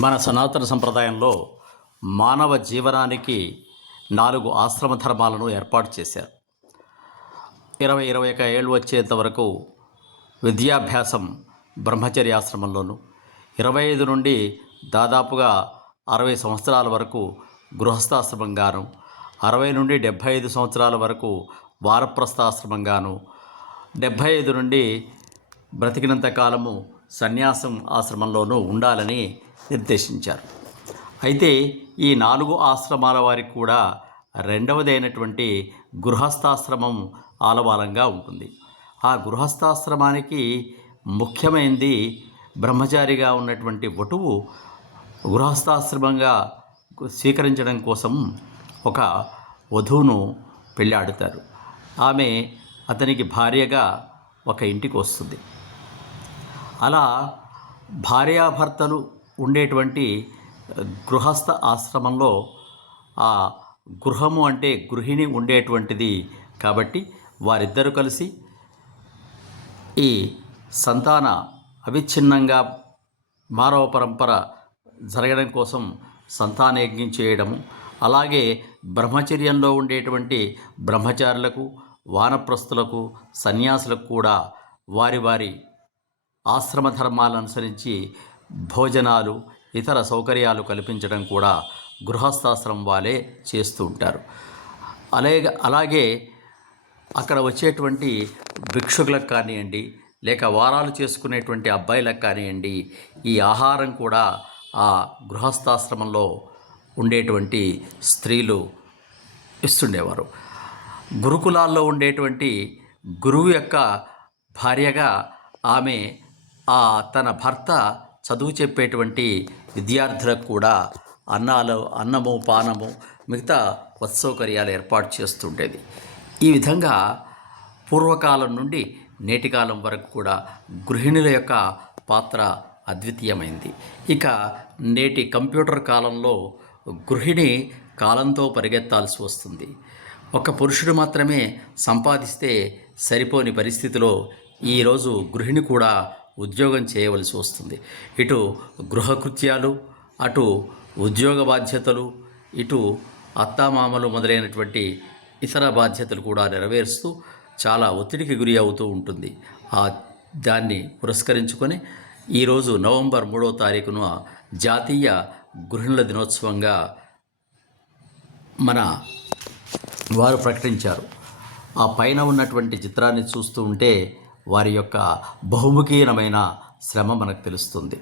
మన సనాతన సంప్రదాయంలో మానవ జీవనానికి 4 ఆశ్రమ ధర్మాలను ఏర్పాటు చేశారు. 21 ఏళ్ళు వచ్చేంత వరకు విద్యాభ్యాసం బ్రహ్మచర్యాశ్రమంలోను, 25 నుండి దాదాపుగా 60 సంవత్సరాల వరకు గృహస్థాశ్రమంగాను, 60 నుండి 75 సంవత్సరాల వరకు వానప్రస్థాశ్రమంగాను, 75 నుండి బ్రతికినంత కాలము సన్యాసం ఆశ్రమంలోనూ ఉండాలని నిర్దేశించారు. అయితే ఈ 4 ఆశ్రమాల వారికి కూడా రెండవదైనటువంటి గృహస్థాశ్రమం ఆలవాలంగా ఉంటుంది. ఆ గృహస్థాశ్రమానికి ముఖ్యమైనది బ్రహ్మచారిగా ఉన్నటువంటి వటువు గృహస్థాశ్రమంగా స్వీకరించడం కోసం ఒక వధువును పెళ్ళాడుతారు. ఆమె అతనికి భార్యగా ఒక ఇంటికి వస్తుంది. అలా భార్యాభర్తలు ఉండేటువంటి గృహస్థ ఆశ్రమంలో ఆ గృహము అంటే గృహిణి ఉండేటువంటిది కాబట్టి వారిద్దరూ కలిసి ఈ సంతాన అవిచ్ఛిన్నంగా మానవ పరంపర జరగడం కోసం సంతానయజ్ఞం చేయడము, అలాగే బ్రహ్మచర్యంలో ఉండేటువంటి బ్రహ్మచారులకు, వానప్రస్థులకు, సన్యాసులకు కూడా వారి వారి ఆశ్రమ ధర్మాలను అనుసరించి భోజనాలు, ఇతర సౌకర్యాలు కల్పించడం కూడా గృహస్థాశ్రమం వాళ్ళే చేస్తూ ఉంటారు. అలాగే అక్కడ వచ్చేటువంటి భిక్షుకులకు కానివ్వండి, లేక వారాలు చేసుకునేటువంటి అబ్బాయిలకు కానివ్వండి, ఈ ఆహారం కూడా ఆ గృహస్థాశ్రమంలో ఉండేటువంటి స్త్రీలు ఇస్తుండేవారు. గురుకులాల్లో ఉండేటువంటి గురువు యొక్క భార్యగా ఆమె తన భర్త చదువు చెప్పేటువంటి విద్యార్థులకు కూడా అన్నము, పానము, మిగతా వత్సౌకర్యాలు ఏర్పాటు చేస్తుండేది. ఈ విధంగా పూర్వకాలం నుండి నేటి కాలం వరకు కూడా గృహిణుల యొక్క పాత్ర అద్వితీయమైంది. ఇక నేటి కంప్యూటర్ కాలంలో గృహిణి కాలంతో పరిగెత్తాల్సి వస్తుంది. ఒక పురుషుడు మాత్రమే సంపాదిస్తే సరిపోని పరిస్థితిలో ఈరోజు గృహిణి కూడా ఉద్యోగం చేయవలసి వస్తుంది. ఇటు గృహకృత్యాలు, అటు ఉద్యోగ బాధ్యతలు, ఇటు అత్తామామలు మొదలైనటువంటి ఇతర బాధ్యతలు కూడా నెరవేరుస్తూ చాలా ఒత్తిడికి గురి అవుతూ ఉంటుంది. దాన్ని పురస్కరించుకొని ఈరోజు నవంబర్ 3వ తారీఖున జాతీయ గృహిణుల దినోత్సవంగా మన వారు ప్రకటించారు. ఆ పైన ఉన్నటువంటి చిత్రాన్ని చూస్తూ ఉంటే వారి యొక్క బహుముఖీనమైన శ్రమ మనకు తెలుస్తుంది.